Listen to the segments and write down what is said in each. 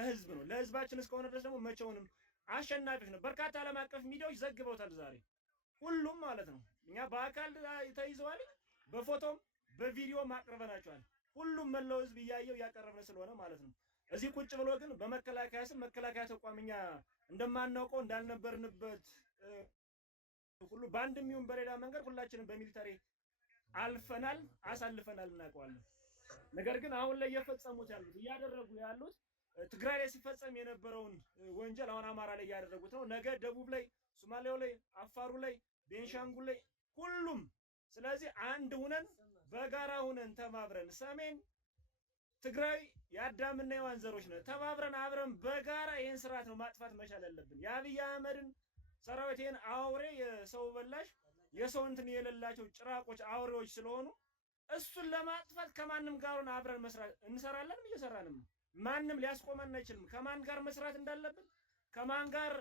ለህዝብ ነው። ለህዝባችን እስከሆነ ድረስ ደግሞ መቼውንም አሸናፊዎች ነው። በርካታ ዓለም አቀፍ ሚዲያዎች ዘግበውታል ዛሬ ሁሉም ማለት ነው። እኛ በአካል ተይዘዋል፣ በፎቶም በቪዲዮ ማቅረበናቸዋል። ሁሉም መላው ህዝብ እያየው ያቀረበ ስለሆነ ማለት ነው። እዚህ ቁጭ ብሎ ግን በመከላከያ ስም መከላከያ ተቋምኛ እንደማናውቀው እንዳልነበርንበት ሁሉ በአንድም ይሁን በሌላ መንገድ ሁላችንም በሚሊታሪ አልፈናል፣ አሳልፈናል፣ እናውቀዋለን። ነገር ግን አሁን ላይ እየፈጸሙት ያሉት እያደረጉ ያሉት ትግራይ ላይ ሲፈጸም የነበረውን ወንጀል አሁን አማራ ላይ እያደረጉት ነው። ነገ ደቡብ ላይ፣ ሶማሌው ላይ፣ አፋሩ ላይ፣ ቤንሻንጉል ላይ ሁሉም። ስለዚህ አንድ ሁነን በጋራ ሁነን ተባብረን ሰሜን ትግራይ የአዳምና የሔዋን ዘሮች ነው። ተባብረን አብረን በጋራ ይሄን ስርዓት ነው ማጥፋት መቻል ያለብን። የአብይ አህመድን ሰራዊቴን አውሬ የሰው በላሽ የሰው እንትን የሌላቸው ጭራቆች አውሬዎች ስለሆኑ እሱን ለማጥፋት ከማንም ጋር አብረን መስራት እንሰራለን። እየሰራንም ማንም ሊያስቆመን አይችልም። ከማን ጋር መስራት እንዳለብን ከማን ጋር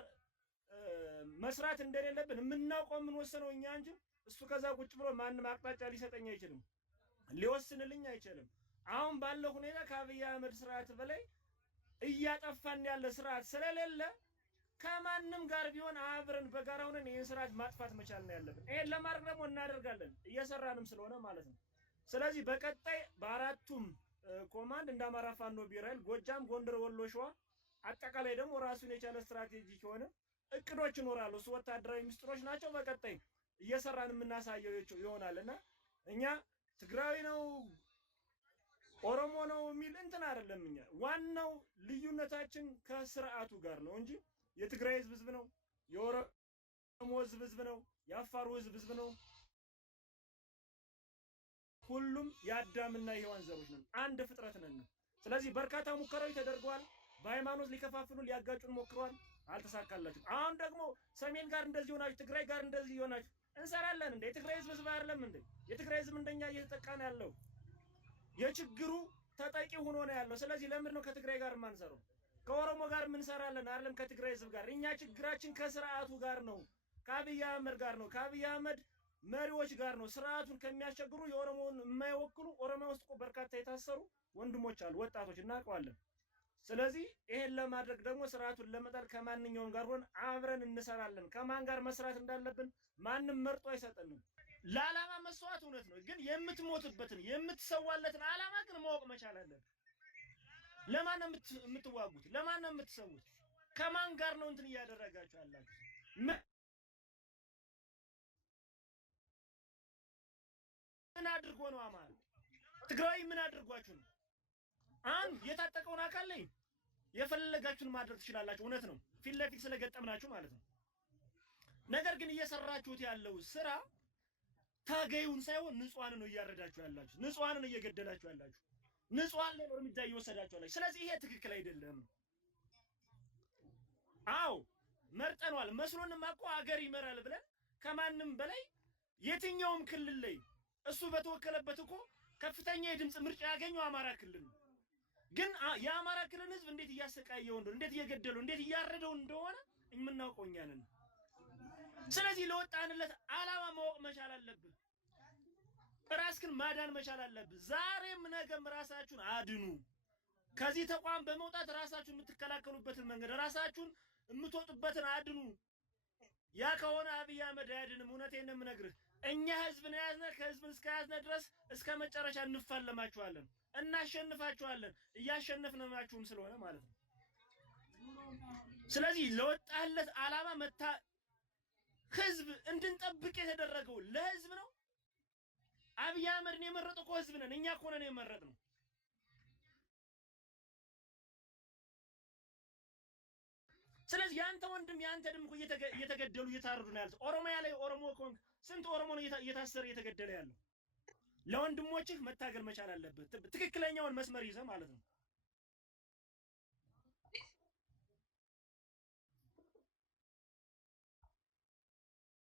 መስራት እንደሌለብን የምናውቀው የምንወስነው እኛ እንጂ እሱ ከዛ ቁጭ ብሎ ማንም አቅጣጫ ሊሰጠኝ አይችልም፣ ሊወስንልኝ አይችልም። አሁን ባለው ሁኔታ ከአብይ አህመድ ስርዓት በላይ እያጠፋን ያለ ስርዓት ስለሌለ ከማንም ጋር ቢሆን አብረን በጋራ ሆነን ይሄን ስርዓት ማጥፋት መቻል ነው ያለብን። ይሄን ለማድረግ ደግሞ እናደርጋለን፣ እየሰራንም ስለሆነ ማለት ነው። ስለዚህ በቀጣይ በአራቱም ኮማንድ እንደ አማራ ፋኖ ብሔራዊ ኃይል ጎጃም፣ ጎንደር፣ ወሎ፣ ሸዋ አጠቃላይ ደግሞ ራሱን የቻለ ስትራቴጂክ የሆነ እቅዶች ይኖራሉ። እሱ ወታደራዊ ምስጢሮች ናቸው። በቀጣይ እየሰራን የምናሳየው ይሆናልና እኛ ትግራዊ ነው ኦሮሞ ነው የሚል እንትን አይደለም። እኛ ዋናው ልዩነታችን ከስርዓቱ ጋር ነው እንጂ የትግራይ ህዝብ ነው፣ የኦሮሞ ህዝብ ነው፣ የአፋሩ ህዝብ ነው። ሁሉም የአዳምና የሔዋን ዘሮች ነን፣ አንድ ፍጥረት ነን። ስለዚህ በርካታ ሙከራዎች ተደርገዋል። በሃይማኖት ሊከፋፍሉን ሊያጋጩን ሞክረዋል፣ አልተሳካላችሁም። አሁን ደግሞ ሰሜን ጋር እንደዚህ ሆናችሁ፣ ትግራይ ጋር እንደዚህ ሆናችሁ እንሰራለን እንዴ? የትግራይ ህዝብ አይደለም እንዴ? የትግራይ ህዝብ እንደኛ እየተጠቃ ነው ያለው፣ የችግሩ ተጠቂ ሆኖ ነው ያለው። ስለዚህ ለምን ነው ከትግራይ ጋር የማንሰራው? ከኦሮሞ ጋር ምን ሰራለን አይደለም? ከትግራይ ህዝብ ጋር። እኛ ችግራችን ከስርዓቱ ጋር ነው፣ ከአብይ አህመድ ጋር ነው፣ ከአብይ አህመድ መሪዎች ጋር ነው። ስርዓቱን ከሚያስቸግሩ የኦሮሞን የማይወክሉ ኦሮሞ ውስጥ እኮ በርካታ የታሰሩ ወንድሞች አሉ፣ ወጣቶች እናውቀዋለን። ስለዚህ ይሄን ለማድረግ ደግሞ ስርዓቱን ለመጣል ከማንኛውም ጋር ሆነን አብረን እንሰራለን። ከማን ጋር መስራት እንዳለብን ማንም መርጦ አይሰጠንም። ለዓላማ መስዋዕት እውነት ነው፣ ግን የምትሞትበትን የምትሰዋለትን ዓላማ ግን ማወቅ መቻል አለብን። ለማን ነው የምትዋጉት? ለማን ነው የምትሰውት? ከማን ጋር ነው እንትን እያደረጋችሁ ያላችሁ? ምን አድርጎ ነው አማራ ትግራይ ምን አድርጓችሁ ነው? አንድ የታጠቀውን አካል ላይ የፈለጋችሁን ማድረግ ትችላላችሁ። እውነት ነው፣ ፊት ለፊት ስለገጠምናችሁ ማለት ነው። ነገር ግን እየሰራችሁት ያለው ስራ ታገዩን ሳይሆን ንጹሃንን ነው እያረዳችሁ ያላችሁ፣ ንጹሃንን እየገደላችሁ ያላችሁ፣ ንጹሃን ላይ እርምጃ እየወሰዳችሁ ያላችሁ። ስለዚህ ይሄ ትክክል አይደለም። አዎ መርጠኗል መስሎንማ እኮ ሀገር ይመራል ብለን ከማንም በላይ የትኛውም ክልል ላይ እሱ በተወከለበት እኮ ከፍተኛ የድምጽ ምርጫ ያገኘው አማራ ክልል ነው። ግን የአማራ ክልል ህዝብ እንዴት እያሰቃየው እንደሆነ፣ እንዴት እየገደለው፣ እንዴት እያረደው እንደሆነ የምናውቀው እኛ ነን። ስለዚህ ለወጣንለት ዓላማ ማወቅ መቻል አለብን። ራስክን ማዳን መቻል አለብን። ዛሬም ነገም ራሳችሁን አድኑ። ከዚህ ተቋም በመውጣት ራሳችሁን የምትከላከሉበትን መንገድ ራሳችሁን የምትወጡበትን አድኑ። ያ ከሆነ አብይ አህመድ አያድንም። እውነቴን ነው የምነግርህ። እኛ ህዝብን ያዝነ ከህዝብን እስከያዝነ ድረስ እስከ መጨረሻ እንፋለማችኋለን፣ እናሸንፋችኋለን። እያሸነፍናችሁም ስለሆነ ማለት ነው። ስለዚህ ለወጣለት ዓላማ ህዝብ እንድንጠብቅ የተደረገው ለህዝብ ነው። አብይ አህመድን የመረጠው እኮ ህዝብ ነን፣ እኛ እኮ ነን የመረጥነው። ስለዚህ ያንተ ወንድም ያንተ ደም እኮ እየተገደሉ እየታረዱ ነው ያሉት። ኦሮሚያ ላይ ኦሮሞ ኮንክ ስንት ኦሮሞ ነው እየታሰረ እየተገደለ ያለው? ለወንድሞችህ መታገል መቻል አለበት፣ ትክክለኛውን መስመር ይዘህ ማለት ነው።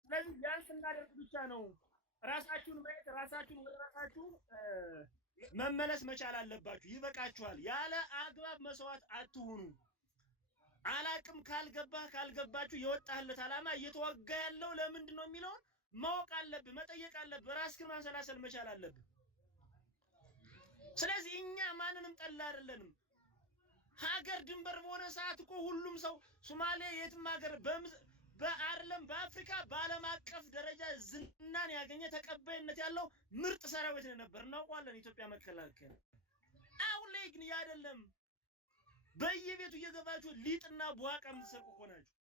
ስለዚህ ያን ስናደርግ ብቻ ነው ራሳችሁን ማየት፣ ራሳችሁን ወደ ራሳችሁ መመለስ መቻል አለባችሁ። ይበቃችኋል። ያለ አግባብ መስዋዕት አትሁኑ። አላቅም ካልገባችሁ የወጣህለት ዓላማ እየተወጋ ያለው ለምንድን ነው የሚለውን ማወቅ አለብህ፣ መጠየቅ አለብህ፣ ራስህን ማንሰላሰል መቻል አለብህ። ስለዚህ እኛ ማንንም ጠላ አይደለንም። ሀገር ድንበር በሆነ ሰዓት እኮ ሁሉም ሰው ሶማሌ የትም ሀገር በአለም በአፍሪካ በዓለም አቀፍ ደረጃ ዝናን ያገኘ ተቀባይነት ያለው ምርጥ ሰራዊት ነበር እናውቀዋለን ኢትዮጵያ መከላከያ። አሁን ላይ ግን አይደለም። በየቤቱ እየገባችሁ ሊጥና ቧቃ የምትሰርቁ እኮ ናችሁ።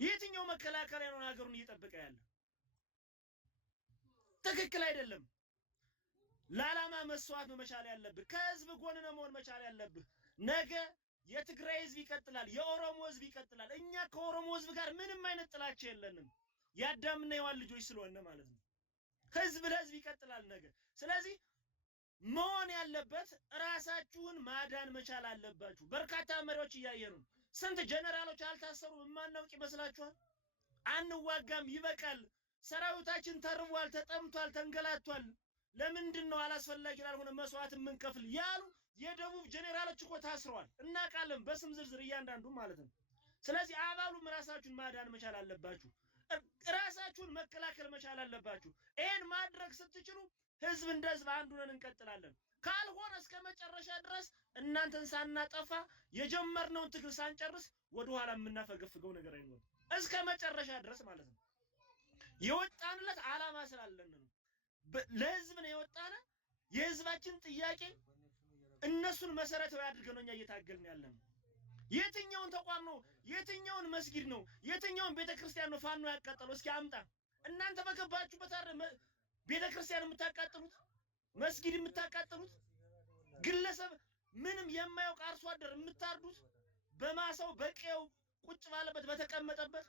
የትኛው መከላከያ ነው ሀገሩን እየጠበቀ ያለ? ትክክል አይደለም። ለዓላማ መስዋዕት መቻል ያለብህ፣ ከህዝብ ጎን ነው መሆን መቻል ያለብህ። ነገ የትግራይ ህዝብ ይቀጥላል፣ የኦሮሞ ህዝብ ይቀጥላል። እኛ ከኦሮሞ ህዝብ ጋር ምንም አይነት ጥላቻ የለንም፣ ያዳምና የዋን ልጆች ስለሆነ ማለት ነው። ህዝብ ለህዝብ ይቀጥላል ነገ። ስለዚህ መሆን ያለበት ራሳችሁን ማዳን መቻል አለባችሁ። በርካታ መሪዎች እያየኑ ስንት ጀነራሎች አልታሰሩም የማናውቅ ይመስላችኋል? አንዋጋም ይበቃል፣ ሰራዊታችን ተርቧል፣ ተጠምቷል፣ ተንገላቷል፣ ለምንድነው አላስፈላጊ ያልሆነ መስዋዕት የምንከፍል ያሉ የደቡብ ጀነራሎች እኮ ታስረዋል። እናቃለን በስም ዝርዝር እያንዳንዱ ማለት ነው። ስለዚህ አባሉም ራሳችሁን ማዳን መቻል አለባችሁ፣ ራሳችሁን መከላከል መቻል አለባችሁ። ይሄን ማድረግ ስትችሉ ህዝብ እንደ ህዝብ አንድ ሆነን እንቀጥላለን። ካልሆነ እስከ መጨረሻ ድረስ እናንተን ሳናጠፋ የጀመርነውን ትግል ሳንጨርስ ወደ ኋላ የምናፈገፍገው ነገር አይኖርም። እስከ መጨረሻ ድረስ ማለት ነው። የወጣንለት ዓላማ ስላለን ነው። ለህዝብ ነው የወጣነ። የህዝባችን ጥያቄ እነሱን መሰረታዊ አድርገን ነው እኛ እየታገልን ያለን። የትኛውን ተቋም ነው? የትኛውን መስጊድ ነው? የትኛውን ቤተክርስቲያን ነው ፋኖ ያቃጠለው? እስኪ አምጣ። እናንተ በገባችሁበት አይደል ቤተክርስቲያን የምታቃጥሉት፣ መስጊድ የምታቃጥሉት፣ ግለሰብ ምንም የማያውቅ አርሶ አደር የምታርዱት፣ በማሳው በቀየው ቁጭ ባለበት በተቀመጠበት።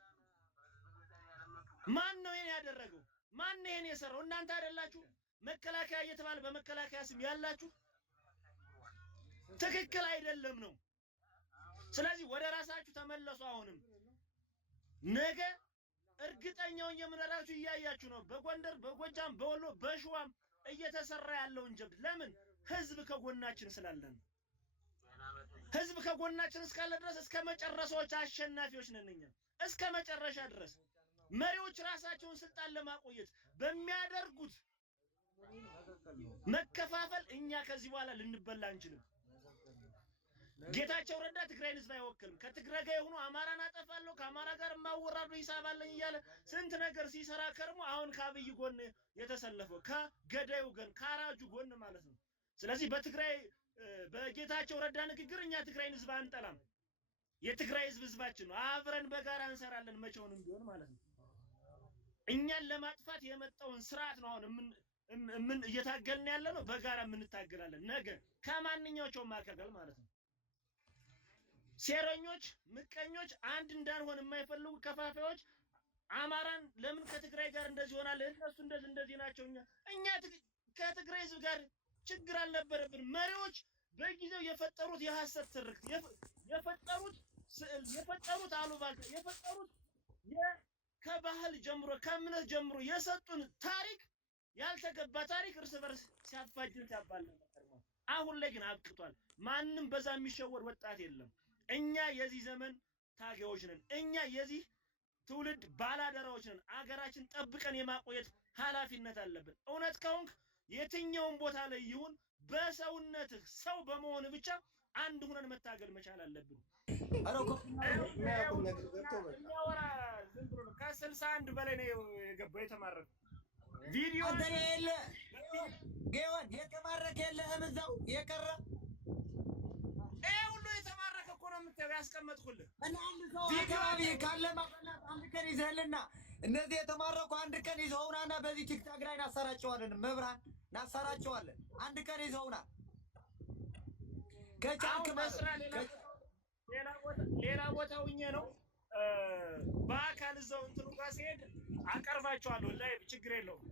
ማን ነው ይሄን ያደረገው? ማን ነው ይሄን የሰራው? እናንተ አይደላችሁ? መከላከያ እየተባለ በመከላከያ ስም ያላችሁ ትክክል አይደለም ነው። ስለዚህ ወደ ራሳችሁ ተመለሱ። አሁንም ነገ እርግጠኛው የምንራችሁ እያያችሁ ነው። በጎንደር፣ በጎጃም፣ በወሎ፣ በሸዋም እየተሰራ ያለውን ጀብድ ለምን? ህዝብ ከጎናችን ስላለን። ህዝብ ከጎናችን እስካለ ድረስ እስከ መጨረሻዎች አሸናፊዎች ነን እኛ። እስከ መጨረሻ ድረስ መሪዎች ራሳቸውን ስልጣን ለማቆየት በሚያደርጉት መከፋፈል እኛ ከዚህ በኋላ ልንበላ አንችልም። ጌታቸው ረዳ ትግራይን ህዝብ አይወክልም። ከትግራይ ጋር የሆኑ አማራን አጠፋለሁ ከአማራ ጋር ማወራዱ ሂሳብ አለኝ እያለ ስንት ነገር ሲሰራ ከርሞ አሁን ከአብይ ጎን የተሰለፈው ከገዳዩ ጎን ከአራጁ ጎን ማለት ነው። ስለዚህ በትግራይ በጌታቸው ረዳ ንግግር እኛ ትግራይን ህዝብ አንጠላም። የትግራይ ህዝብ ህዝባችን ነው። አብረን በጋራ እንሰራለን መቼውንም ቢሆን ማለት ነው። እኛን ለማጥፋት የመጣውን ስርዓት ነው አሁን ምን እየታገልን ያለ ነው። በጋራ እንታገላለን ነገ ከማንኛውም ማከገል ማለት ነው። ሴረኞች፣ ምቀኞች፣ አንድ እንዳንሆን የማይፈልጉ ከፋፋዮች አማራን ለምን ከትግራይ ጋር እንደዚህ ሆናል? እነሱ እንደዚህ ናቸው። እኛ ከትግራይ ህዝብ ጋር ችግር አልነበረብን። መሪዎች በጊዜው የፈጠሩት የሐሰት ትርክት፣ የፈጠሩት ስዕል፣ የፈጠሩት አሉባልታ፣ የፈጠሩት ከባህል ጀምሮ ከእምነት ጀምሮ የሰጡን ታሪክ ያልተገባ ታሪክ እርስ በርስ ሲያፋጅን ሲያባል ነበር። አሁን ላይ ግን አብቅቷል። ማንም በዛ የሚሸወር ወጣት የለም። እኛ የዚህ ዘመን ታጋዮች ነን። እኛ የዚህ ትውልድ ባላደራዎች ነን። አገራችን ጠብቀን የማቆየት ኃላፊነት አለብን። እውነት ከሆንክ የትኛውን ቦታ ላይ ይሁን በሰውነትህ ሰው በመሆን ብቻ አንድ ሆነን መታገል መቻል አለብን። ከ61 በላይ ነው የገባው የተማረከ ቪዲዮ የለ ገወን የተማረከ የለህም እዛው የቀረ ሁሉ የተማረከ እኮ ነው የምታየው ያስቀመጥኩልህ። እና አንድ ሰው አካባቢ ካለ ማፈናት አንድ ቀን ይዘህልና እነዚህ የተማረኩ አንድ ቀን ይዘውናና በዚህ ቲክታክ ላይ እናሰራጨዋለን። መብራን እናሰራጨዋለን። አንድ ቀን ይዘውና ከቻልክ ሌላ ቦታ ሁኜ ነው በአካል እዛው እንትኑ ጋር ሲሄድ አቀርባቸዋለሁ። ላይ ችግር የለውም።